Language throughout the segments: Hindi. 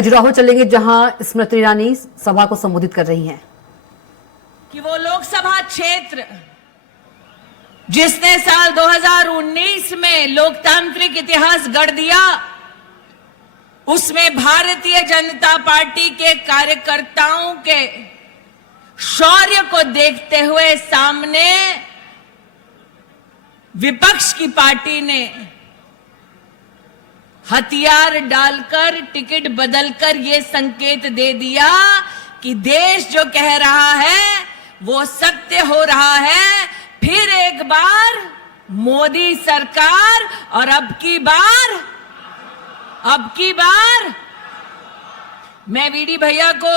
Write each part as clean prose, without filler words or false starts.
खजुराहो चलेंगे, जहां स्मृति ईरानी सभा को संबोधित कर रही हैं। कि वो लोकसभा क्षेत्र जिसने साल 2019 में लोकतांत्रिक इतिहास गढ़ दिया, उसमें भारतीय जनता पार्टी के कार्यकर्ताओं के शौर्य को देखते हुए सामने विपक्ष की पार्टी ने हथियार डालकर, टिकट बदलकर यह संकेत दे दिया कि देश जो कह रहा है वो सत्य हो रहा है। फिर एक बार मोदी सरकार, और अब की बार मैं वीडी भैया को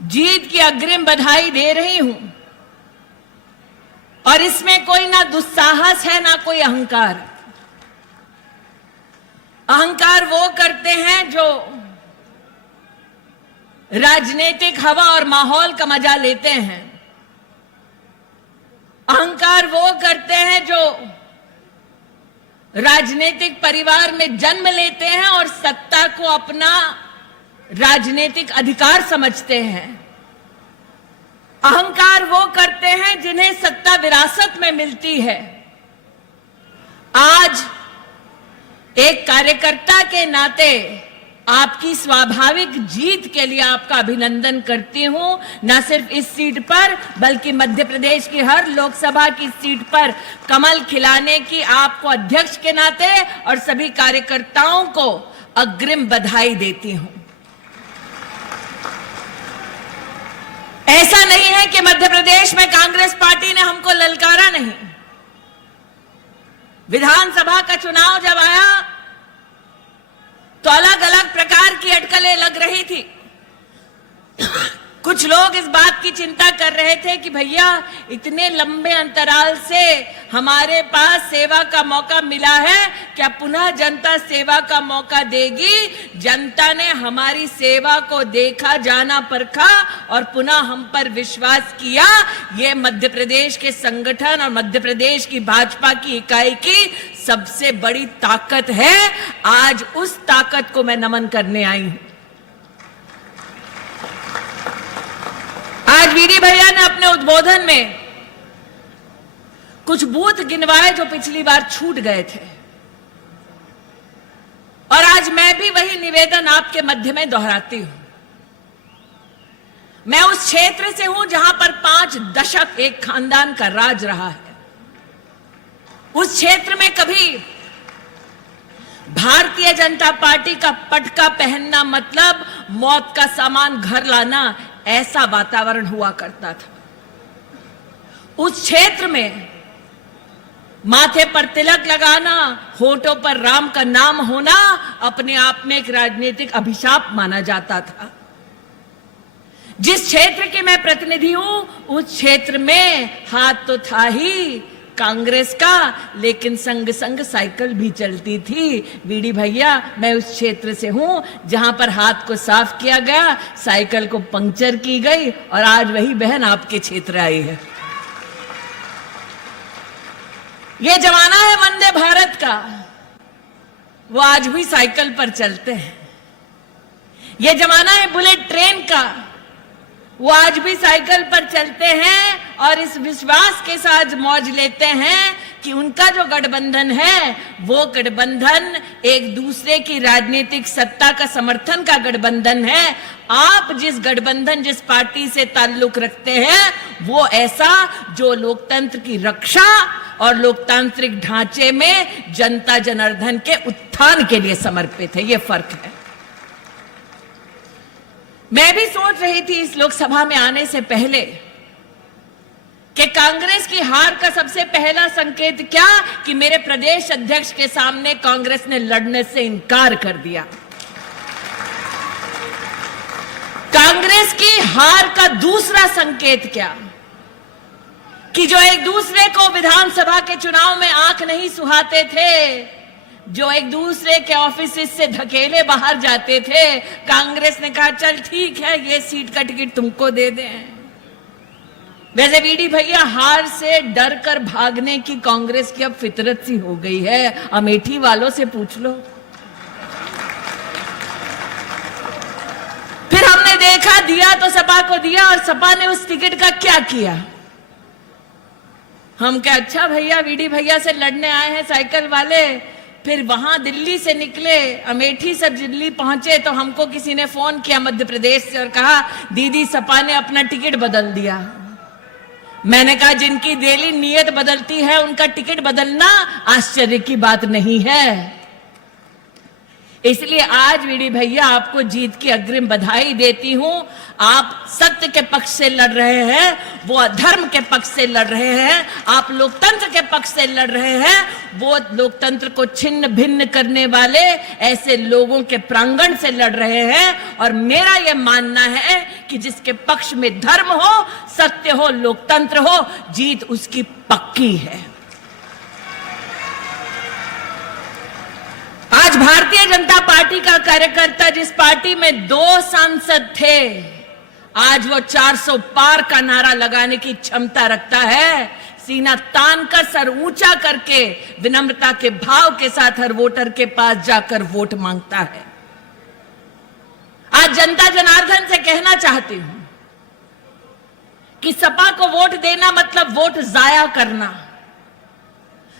जीत की अग्रिम बधाई दे रही हूं, और इसमें कोई ना दुस्साहस है ना कोई अहंकार। अहंकार वो करते हैं जो राजनीतिक हवा और माहौल का मजा लेते हैं। अहंकार वो करते हैं जो राजनीतिक परिवार में जन्म लेते हैं और सत्ता को अपना राजनीतिक अधिकार समझते हैं। अहंकार वो करते हैं जिन्हें सत्ता विरासत में मिलती है। आज एक कार्यकर्ता के नाते आपकी स्वाभाविक जीत के लिए आपका अभिनंदन करती हूं। न सिर्फ इस सीट पर बल्कि मध्य प्रदेश की हर लोकसभा की सीट पर कमल खिलाने की आपको अध्यक्ष के नाते और सभी कार्यकर्ताओं को अग्रिम बधाई देती हूं। ऐसा नहीं है कि मध्य प्रदेश में कांग्रेस पार्टी ने हमको ललकारा नहीं। विधानसभा का चुनाव जब आया तो अलग अलग प्रकार की अटकलें लग रही थी। कुछ लोग इस बात की चिंता कर रहे थे कि भैया इतने लंबे अंतराल से हमारे पास सेवा का मौका मिला है, क्या पुनः जनता सेवा का मौका देगी? जनता ने हमारी सेवा को देखा, जाना, परखा और पुनः हम पर विश्वास किया। ये मध्य प्रदेश के संगठन और मध्य प्रदेश की भाजपा की इकाई की सबसे बड़ी ताकत है। आज उस ताकत को मैं नमन करने आई हूं। आज वीडी भैया ने अपने उद्बोधन में कुछ बूथ गिनवाए जो पिछली बार छूट गए थे, और आज मैं भी वही निवेदन आपके मध्य में दोहराती हूं। मैं उस क्षेत्र से हूं जहां पर 5 दशक एक खानदान का राज रहा है। उस क्षेत्र में कभी भारतीय जनता पार्टी का पटका पहनना मतलब मौत का सामान घर लाना, ऐसा वातावरण हुआ करता था। उस क्षेत्र में माथे पर तिलक लगाना, होठों पर राम का नाम होना अपने आप में एक राजनीतिक अभिशाप माना जाता था। जिस क्षेत्र की मैं प्रतिनिधि हूं, उस क्षेत्र में हाथ तो था ही कांग्रेस का, लेकिन संग संग साइकिल भी चलती थी। वीडी भैया, मैं उस क्षेत्र से हूं जहां पर हाथ को साफ किया गया, साइकिल को पंक्चर की गई, और आज वही बहन आपके क्षेत्र आई है। ये जमाना है वंदे भारत का, वो आज भी साइकिल पर चलते हैं। ये जमाना है बुलेट ट्रेन का, वो आज भी साइकिल पर चलते हैं और इस विश्वास के साथ मौज लेते हैं कि उनका जो गठबंधन है वो गठबंधन एक दूसरे की राजनीतिक सत्ता का समर्थन का गठबंधन है। आप जिस गठबंधन, जिस पार्टी से ताल्लुक रखते हैं, वो ऐसा जो लोकतंत्र की रक्षा और लोकतांत्रिक ढांचे में जनता जनार्दन के उत्थान के लिए समर्पित है। ये फर्क है। मैं भी सोच रही थी इस लोकसभा में आने से पहले कि कांग्रेस की हार का सबसे पहला संकेत क्या, कि मेरे प्रदेश अध्यक्ष के सामने कांग्रेस ने लड़ने से इनकार कर दिया। कांग्रेस की हार का दूसरा संकेत क्या, कि जो एक दूसरे को विधानसभा के चुनाव में आंख नहीं सुहाते थे, जो एक दूसरे के ऑफिस से धकेले बाहर जाते थे, कांग्रेस ने कहा चल ठीक है, ये सीट का टिकट तुमको दे दें। वैसे वीडी भैया, हार से डर कर भागने की कांग्रेस की अब फितरत सी हो गई है। अमेठी वालों से पूछ लो। दिया तो सपा को दिया, और सपा ने उस टिकट का क्या किया? हम क्या, अच्छा भैया वीडी भैया से लड़ने आए हैं साइकिल वाले, फिर वहां दिल्ली से निकले, अमेठी से दिल्ली पहुंचे तो हमको किसी ने फोन किया मध्य प्रदेश से और कहा दीदी सपा ने अपना टिकट बदल दिया। मैंने कहा जिनकी डेली नीयत बदलती है उनका टिकट बदलना आश्चर्य की बात नहीं है। इसलिए आज वीडी भैया आपको जीत की अग्रिम बधाई देती हूं। आप सत्य के पक्ष से लड़ रहे हैं, वो अधर्म के पक्ष से लड़ रहे हैं, आप लोकतंत्र के पक्ष से लड़ रहे हैं, वो लोकतंत्र को छिन्न भिन्न करने वाले ऐसे लोगों के प्रांगण से लड़ रहे हैं। और मेरा यह मानना है कि जिसके पक्ष में धर्म हो, सत्य हो, लोकतंत्र हो, जीत उसकी पक्की है। आज भारतीय जनता पार्टी का कार्यकर्ता जिस पार्टी में 2 सांसद थे, आज वो 400 पार का नारा लगाने की क्षमता रखता है। सीना तान कर, सर ऊंचा करके, विनम्रता के भाव के साथ हर वोटर के पास जाकर वोट मांगता है। आज जनता जनार्दन से कहना चाहती हूं कि सपा को वोट देना मतलब वोट जाया करना।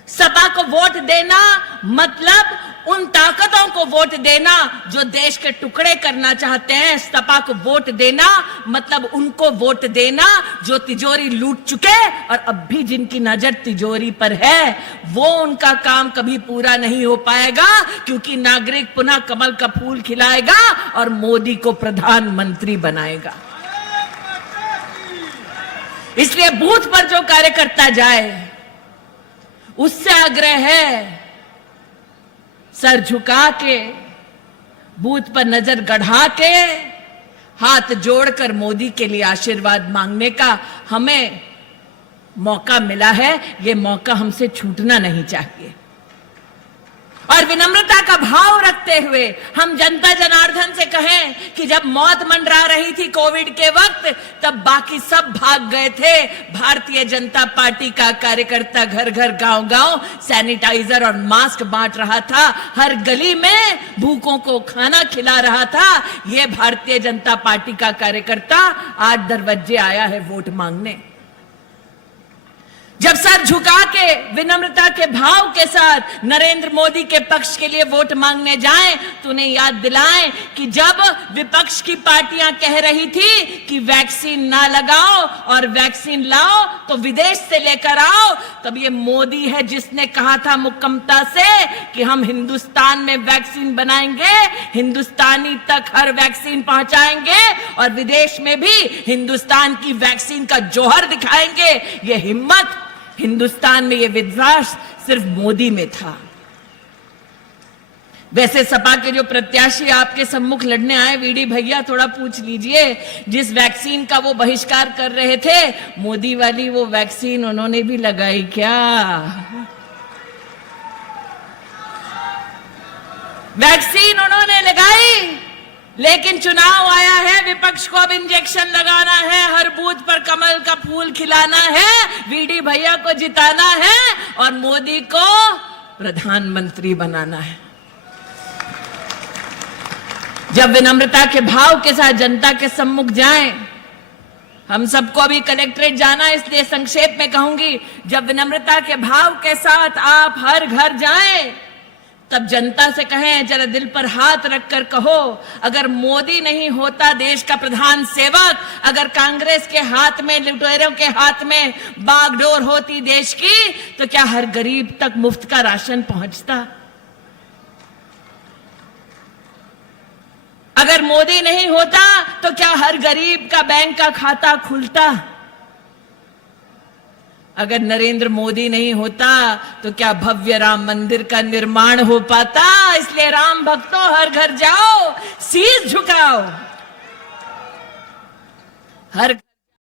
सपा को वोट देना मतलब उन ताकतों को वोट देना जो देश के टुकड़े करना चाहते हैं। सपा को वोट देना मतलब उनको वोट देना जो तिजोरी लूट चुके और अब भी जिनकी नजर तिजोरी पर है। वो उनका काम कभी पूरा नहीं हो पाएगा, क्योंकि नागरिक पुनः कमल का फूल खिलाएगा और मोदी को प्रधानमंत्री बनाएगा। इसलिए बूथ पर जो कार्यकर्ता जाए उससे आग्रह है, सर झुका के, बूथ पर नजर गढ़ा के, हाथ जोड़कर मोदी के लिए आशीर्वाद मांगने का हमें मौका मिला है। ये मौका हमसे छूटना नहीं चाहिए। और विनम्रता का भाव रखते हुए हम जनता जनार्दन से कहें कि जब मौत मंडरा रही थी कोविड के वक्त, तब बाकी सब भाग गए थे। भारतीय जनता पार्टी का कार्यकर्ता घर घर गांव गांव सैनिटाइजर और मास्क बांट रहा था, हर गली में भूखों को खाना खिला रहा था। यह भारतीय जनता पार्टी का कार्यकर्ता आज दरवाजे आया है वोट मांगने। जब सर झुका के, विनम्रता के भाव के साथ नरेंद्र मोदी के पक्ष के लिए वोट मांगने जाएं, तो उन्हें याद दिलाएं कि जब विपक्ष की पार्टियां कह रही थी कि वैक्सीन ना लगाओ और वैक्सीन लाओ तो विदेश से लेकर आओ, तब ये मोदी है जिसने कहा था मुक्कमता से कि हम हिंदुस्तान में वैक्सीन बनाएंगे, हिंदुस्तानी तक हर वैक्सीन पहुंचाएंगे और विदेश में भी हिंदुस्तान की वैक्सीन का जौहर दिखाएंगे। ये हिम्मत हिंदुस्तान में, ये विश्वास सिर्फ मोदी में था। वैसे सपा के जो प्रत्याशी आपके सम्मुख लड़ने आए, वीडी भैया थोड़ा पूछ लीजिए, जिस वैक्सीन का वो बहिष्कार कर रहे थे, मोदी वाली वो वैक्सीन उन्होंने भी लगाई क्या? वैक्सीन उन्होंने लगाई, लेकिन चुनाव आया है, विपक्ष को अब इंजेक्शन लगाना है, हर बूथ पर कमल का फूल खिलाना है, वीडी भैया को जिताना है और मोदी को प्रधानमंत्री बनाना है। जब विनम्रता के भाव के साथ जनता के सम्मुख जाएं, हम सबको अभी कलेक्ट्रेट जाना, इसलिए संक्षेप में कहूंगी, जब विनम्रता के भाव के साथ आप हर घर जाएं, तब जनता से कहें, जरा दिल पर हाथ रखकर कहो, अगर मोदी नहीं होता देश का प्रधान सेवक, अगर कांग्रेस के हाथ में, लुटेरों के हाथ में बागडोर होती देश की, तो क्या हर गरीब तक मुफ्त का राशन पहुंचता? अगर मोदी नहीं होता तो क्या हर गरीब का बैंक का खाता खुलता? अगर नरेंद्र मोदी नहीं होता तो क्या भव्य राम मंदिर का निर्माण हो पाता? इसलिए राम भक्तों, हर घर जाओ, शीश झुकाओ, हर